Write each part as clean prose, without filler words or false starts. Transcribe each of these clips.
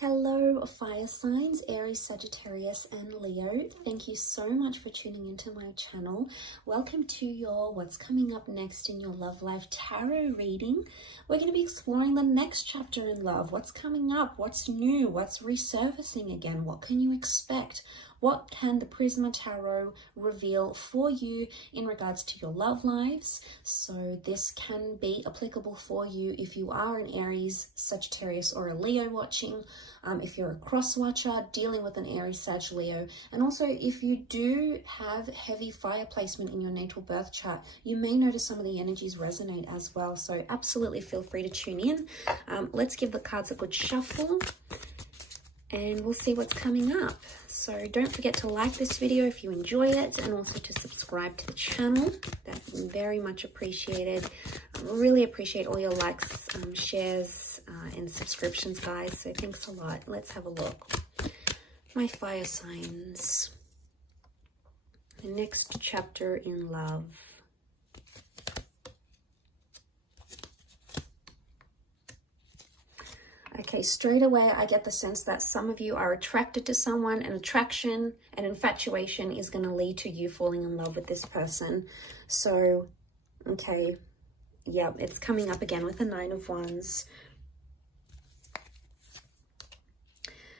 Hello, fire signs, Aries, Sagittarius, and Leo. Thank you so much for tuning into my channel. Welcome to your What's Coming Up Next in Your Love Life Tarot reading. We're going to be exploring the next chapter in love. What's coming up? What's new? What's resurfacing again? What can you expect? What can the Prisma Tarot reveal for you in regards to your love lives? So this can be applicable for you if you are an Aries, Sagittarius, or a Leo watching. If you're a cross watcher dealing with an Aries, Sag, Leo, and also if you do have heavy fire placement in your natal birth chart, you may notice some of the energies resonate as well. So absolutely feel free to tune in. Let's give the cards a good shuffle and we'll see what's coming up. So don't forget to like this video if you enjoy it, and also to subscribe to the channel. That's very much appreciated. I really appreciate all your likes, shares, and subscriptions, guys. So thanks a lot. Let's have a look. My fire signs. The next chapter in love. Okay, straight away, I get the sense that some of you are attracted to someone, and attraction and infatuation is going to lead to you falling in love with this person. So, okay, yeah, it's coming up again with the Nine of Wands.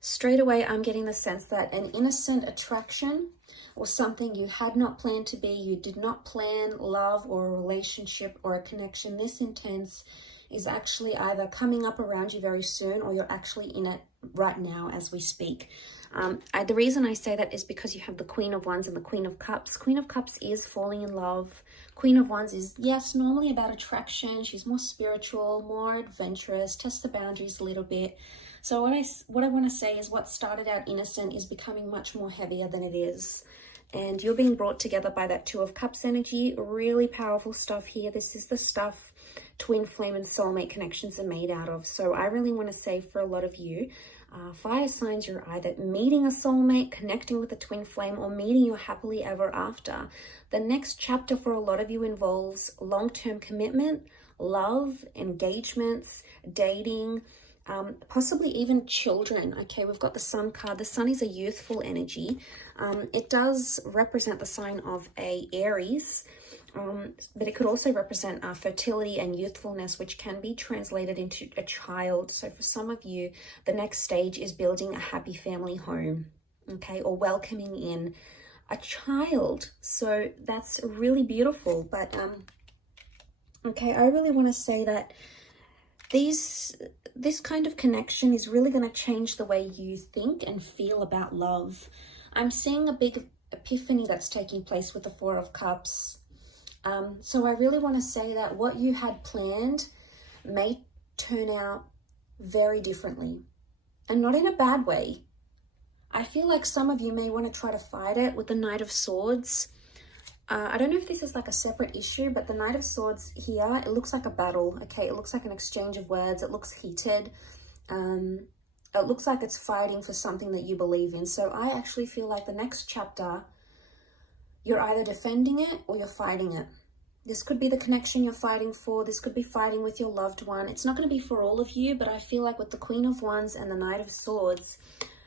Straight away, I'm getting the sense that an innocent attraction or something you had not planned to be, you did not plan love or a relationship or a connection this intense, is actually either coming up around you very soon, or you're actually in it right now as we speak. The reason I say that is because you have the Queen of Wands and the Queen of Cups. Queen of Cups is falling in love. Queen of Wands is, yes, normally about attraction. She's more spiritual, more adventurous, test the boundaries a little bit. So what I want to say is what started out innocent is becoming much more heavier than it is. And you're being brought together by that Two of Cups energy. Really powerful stuff here. This is the stuff twin flame and soulmate connections are made out of. So I really want to say for a lot of you, fire signs, you're either meeting a soulmate, connecting with a twin flame, or meeting your happily ever after. The next chapter for a lot of you involves long-term commitment, love, engagements, dating, possibly even children. Okay, we've got the Sun card. The Sun is a youthful energy. It does represent the sign of a Aries, but it could also represent fertility and youthfulness, which can be translated into a child. So for some of you, the next stage is building a happy family home, okay, or welcoming in a child. So that's really beautiful. But okay, I really want to say that this kind of connection is really going to change the way you think and feel about love. I'm seeing a big epiphany that's taking place with the Four of Cups. So I really want to say that what you had planned may turn out very differently, and not in a bad way. I feel like some of you may want to try to fight it with the Knight of Swords. I don't know if this is like a separate issue, but the Knight of Swords here, it looks like a battle, okay? It looks like an exchange of words. It looks heated. It looks like it's fighting for something that you believe in. So I actually feel like the next chapter, you're either defending it or you're fighting it. This could be the connection you're fighting for. This could be fighting with your loved one. It's not going to be for all of you, but I feel like with the Queen of Wands and the Knight of Swords,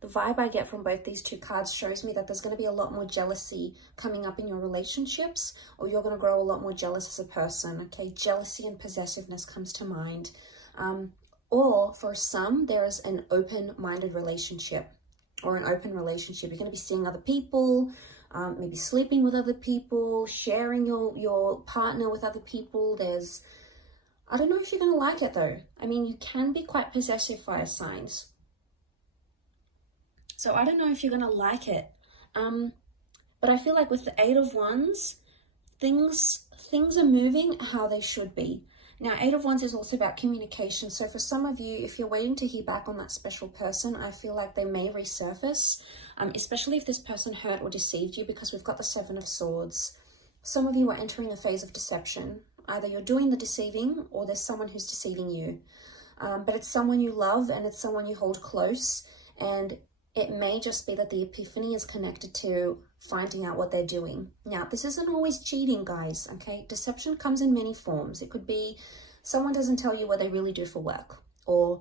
the vibe I get from both these two cards shows me that there's going to be a lot more jealousy coming up in your relationships, or you're going to grow a lot more jealous as a person, okay? Jealousy and possessiveness comes to mind. Or for some, there is an open-minded relationship or an open relationship. You're going to be seeing other people, maybe sleeping with other people, sharing your partner with other people. I don't know if you're going to like it though. I mean, you can be quite possessive, fire signs. So I don't know if you're going to like it. But I feel like with the Eight of Wands, things are moving how they should be. Now, Eight of Wands is also about communication. So for some of you, if you're waiting to hear back on that special person, I feel like they may resurface, especially if this person hurt or deceived you, because we've got the Seven of Swords. Some of you are entering a phase of deception. Either you're doing the deceiving or there's someone who's deceiving you. But it's someone you love and it's someone you hold close. And it may just be that the epiphany is connected to finding out what they're doing. Now, this isn't always cheating, guys, okay? Deception comes in many forms. It could be someone doesn't tell you what they really do for work, or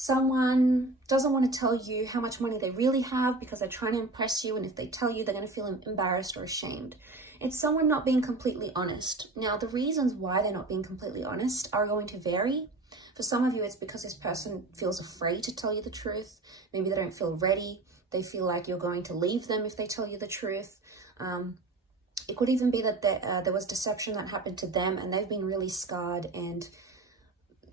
Someone doesn't want to tell you how much money they really have because they're trying to impress you, and if they tell you, they're going to feel embarrassed or ashamed. It's someone not being completely honest. Now, the reasons why they're not being completely honest are going to vary. For some of you, it's because this person feels afraid to tell you the truth. Maybe they don't feel ready. They feel like you're going to leave them if they tell you the truth. It could even be that there was deception that happened to them and they've been really scarred, and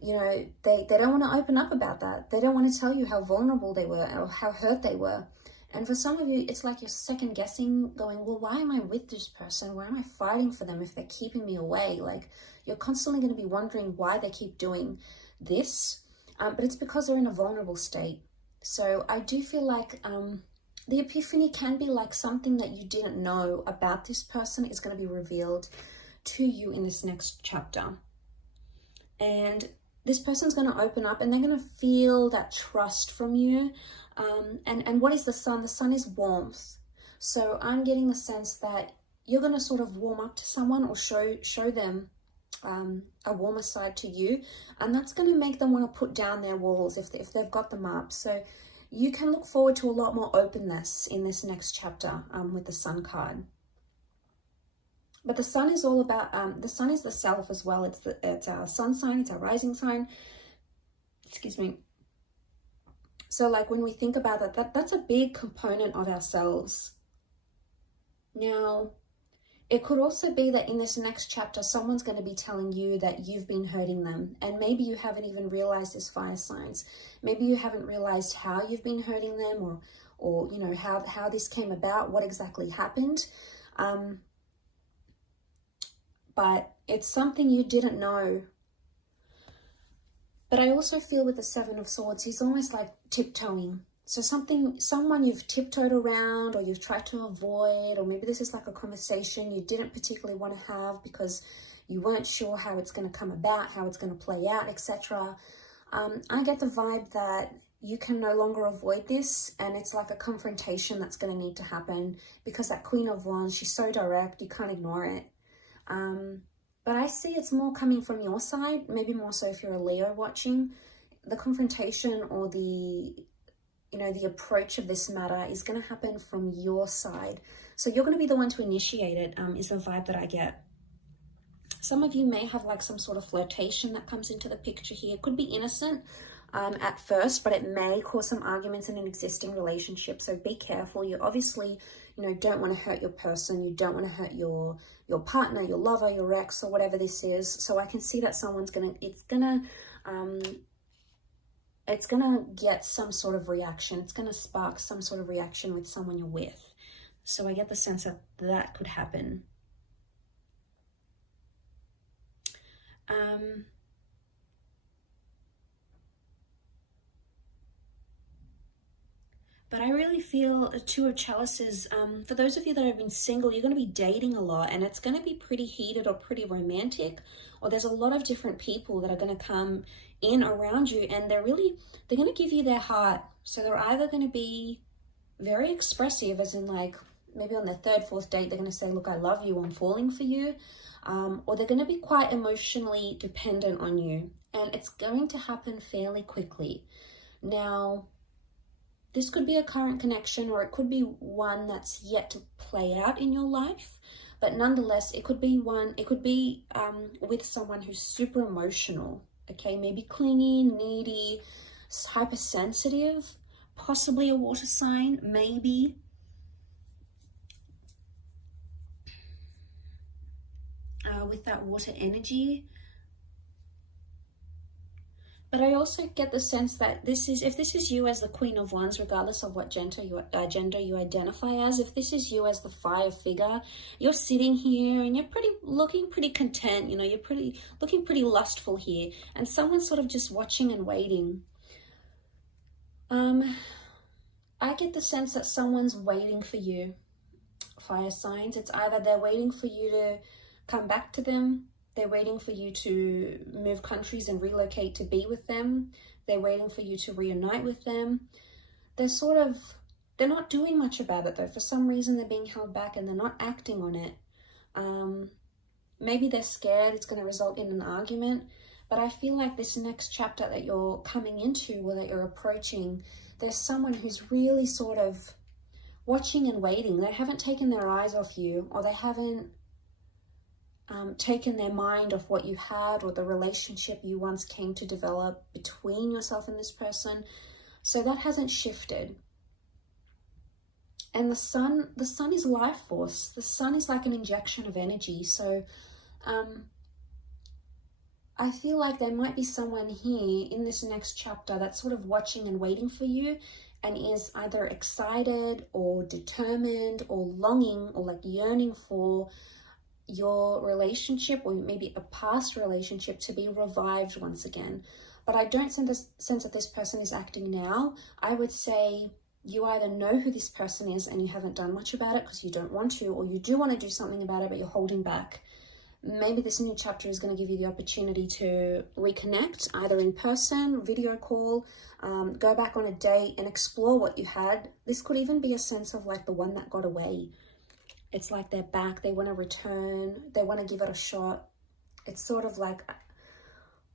you know, they don't want to open up about that. They don't want to tell you how vulnerable they were or how hurt they were. And for some of you, it's like you're second guessing, going, well, why am I with this person? Why am I fighting for them if they're keeping me away? Like, you're constantly going to be wondering why they keep doing this. But it's because they're in a vulnerable state. So I do feel like the epiphany can be like something that you didn't know about this person is going to be revealed to you in this next chapter. And this person's going to open up and they're going to feel that trust from you. And what is the sun? The sun is warmth. So I'm getting the sense that you're going to sort of warm up to someone or show them a warmer side to you. And that's going to make them want to put down their walls if they've got them up. So you can look forward to a lot more openness in this next chapter with the sun card. But the sun is all about, the sun is the self as well. It's our sun sign, it's our rising sign. Excuse me. So like when we think about that's a big component of ourselves. Now, it could also be that in this next chapter, someone's going to be telling you that you've been hurting them. And maybe you haven't even realized this, fire signs. Maybe you haven't realized how you've been hurting them or you know, how this came about, what exactly happened. But it's something you didn't know. But I also feel with the Seven of Swords, he's almost like tiptoeing. So someone you've tiptoed around or you've tried to avoid, or maybe this is like a conversation you didn't particularly want to have because you weren't sure how it's going to come about, how it's going to play out, etc. I get the vibe that you can no longer avoid this, and it's like a confrontation that's going to need to happen because that Queen of Wands, she's so direct, you can't ignore it. But I see it's more coming from your side, maybe more so if you're a Leo watching. The confrontation or the approach of this matter is going to happen from your side. So you're going to be the one to initiate it, is the vibe that I get. Some of you may have like some sort of flirtation that comes into the picture here. It could be innocent at first, but it may cause some arguments in an existing relationship. So be careful. You obviously, don't want to hurt your person. You don't want to hurt your partner, your lover, your ex, or whatever this is. So I can see that someone's it's gonna get some sort of reaction. It's gonna spark some sort of reaction with someone you're with. So I get the sense that that could happen. But I really feel a Two of Chalices. For those of you that have been single, you're going to be dating a lot, and it's going to be pretty heated or pretty romantic, or there's a lot of different people that are going to come in around you, and they're going to give you their heart. So they're either going to be very expressive, as in like maybe on their third, fourth date, they're going to say, look, I love you, I'm falling for you. Or they're going to be quite emotionally dependent on you, and it's going to happen fairly quickly. Now, this could be a current connection, or it could be one that's yet to play out in your life. But nonetheless, it could be with someone who's super emotional, okay? Maybe clingy, needy, hypersensitive, possibly a water sign, maybe. With that water energy. But I also get the sense that if this is you as the Queen of Wands, regardless of what gender you identify as, if this is you as the fire figure, you're sitting here and you're looking pretty content, you're looking pretty lustful here, and someone's sort of just watching and waiting. I get the sense that someone's waiting for you, fire signs. It's either they're waiting for you to come back to them, they're waiting for you to move countries and relocate to be with them, they're waiting for you to reunite with them. They're not doing much about it though. For some reason they're being held back and they're not acting on it. Maybe they're scared it's going to result in an argument. But I feel like this next chapter that you're coming into, or that you're approaching, there's someone who's really sort of watching and waiting. They haven't taken their eyes off you, or they haven't taken their mind off what you had, or the relationship you once came to develop between yourself and this person. So that hasn't shifted. And the sun is life force. The sun is like an injection of energy. So I feel like there might be someone here in this next chapter that's sort of watching and waiting for you, and is either excited or determined or longing or like yearning for your relationship, or maybe a past relationship, to be revived once again. But I don't sense that this person is acting now. I would say you either know who this person is and you haven't done much about it because you don't want to, or you do want to do something about it but you're holding back. Maybe this new chapter is going to give you the opportunity to reconnect, either in person, video call, go back on a date and explore what you had. This could even be a sense of like the one that got away. It's like they're back, they want to return, they want to give it a shot. It's sort of like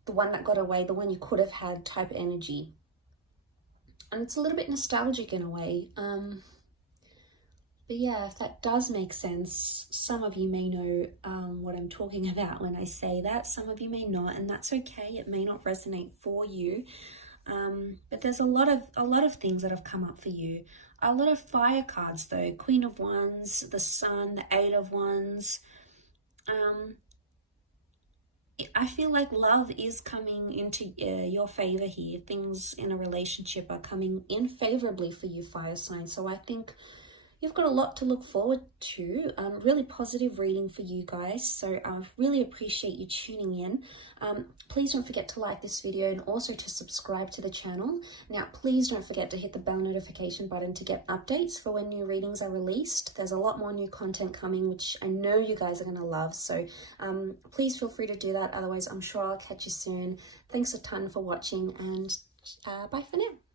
the one that got away, the one you could have had type energy. And it's a little bit nostalgic in a way. But yeah, if that does make sense, some of you may know what I'm talking about when I say that. Some of you may not, and that's okay. It may not resonate for you. But there's a lot of things that have come up for you. A lot of fire cards though. Queen of Wands, the Sun, the Eight of Wands. I feel like love is coming into your favor here. Things in a relationship are coming in favorably for you, fire sign. So I think you've got a lot to look forward to. Really positive reading for you guys. So I really appreciate you tuning in. Please don't forget to like this video and also to subscribe to the channel. Now, please don't forget to hit the bell notification button to get updates for when new readings are released. There's a lot more new content coming, which I know you guys are going to love. So please feel free to do that. Otherwise, I'm sure I'll catch you soon. Thanks a ton for watching, and bye for now.